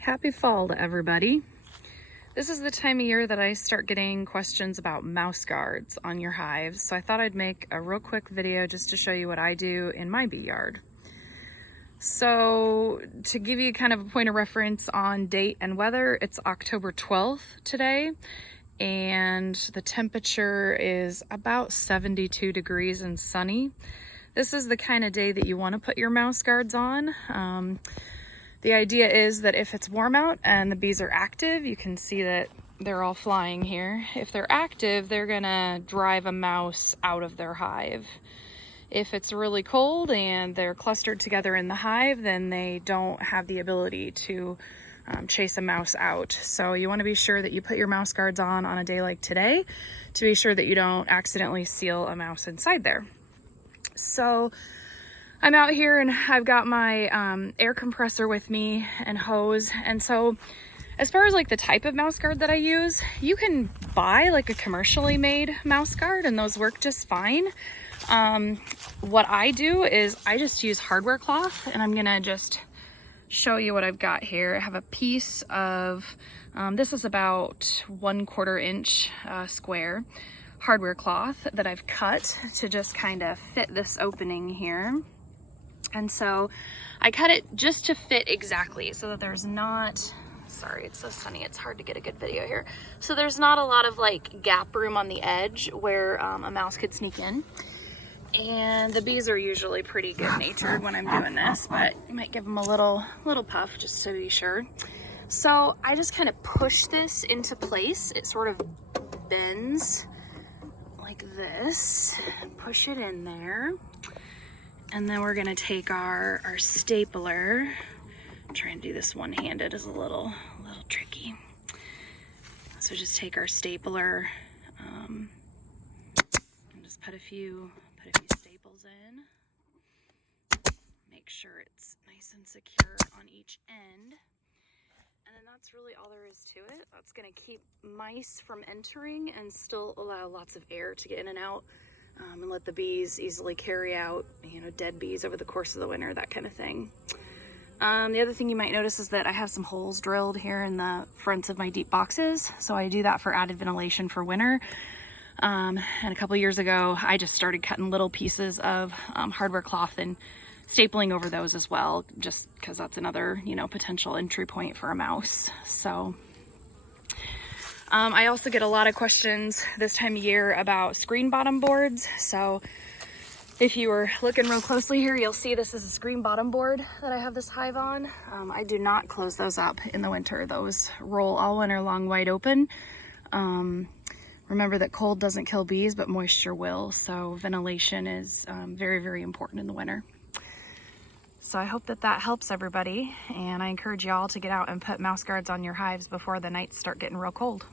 Happy fall to everybody. This is the time of year that I start getting questions about mouse guards on your hives. So I thought I'd make a real quick video just to show you what I do in my bee yard. So to give you kind of a point of reference on date and weather, it's October 12th today, and the temperature is about 72 degrees and sunny. This is the kind of day that you want to put your mouse guards on. The idea is that if it's warm out and the bees are active, you can see that they're all flying here. If they're active, they're gonna drive a mouse out of their hive. If it's really cold and they're clustered together in the hive, then they don't have the ability to chase a mouse out. So you want to be sure that you put your mouse guards on a day like today to be sure that you don't accidentally seal a mouse inside there. So I'm out here and I've got my air compressor with me and hose. And so as far as like the type of mouse guard that I use, you can buy like a commercially made mouse guard and those work just fine. What I do is I just use hardware cloth, and I'm gonna just show you what I've got here. I have a piece of, this is about 1/4 inch square hardware cloth that I've cut to just kind of fit this opening here. And so I cut it just to fit exactly so that there's not, sorry, it's so sunny, it's hard to get a good video here. So there's not a lot of like gap room on the edge where a mouse could sneak in. And the bees are usually pretty good natured when I'm doing this, but you might give them a little puff just to be sure. So I just kind of push this into place. It sort of bends like this, push it in there. And then we're gonna take our stapler. I'm trying to do this one-handed is a little tricky. So just take our stapler and just put a few staples in. Make sure it's nice and secure on each end. And then that's really all there is to it. That's gonna keep mice from entering and still allow lots of air to get in and out. And let the bees easily carry out, dead bees over the course of the winter, that kind of thing. The other thing you might notice is that I have some holes drilled here in the fronts of my deep boxes. So I do that for added ventilation for winter. And a couple years ago, I just started cutting little pieces of hardware cloth and stapling over those as well, just because that's another, potential entry point for a mouse. So I also get a lot of questions this time of year about screen bottom boards. So if you were looking real closely here, you'll see this is a screen bottom board that I have this hive on. I do not close those up in the winter. Those roll all winter long wide open. Remember that cold doesn't kill bees, but moisture will. So ventilation is very, very important in the winter. So I hope that helps everybody. And I encourage y'all to get out and put mouse guards on your hives before the nights start getting real cold.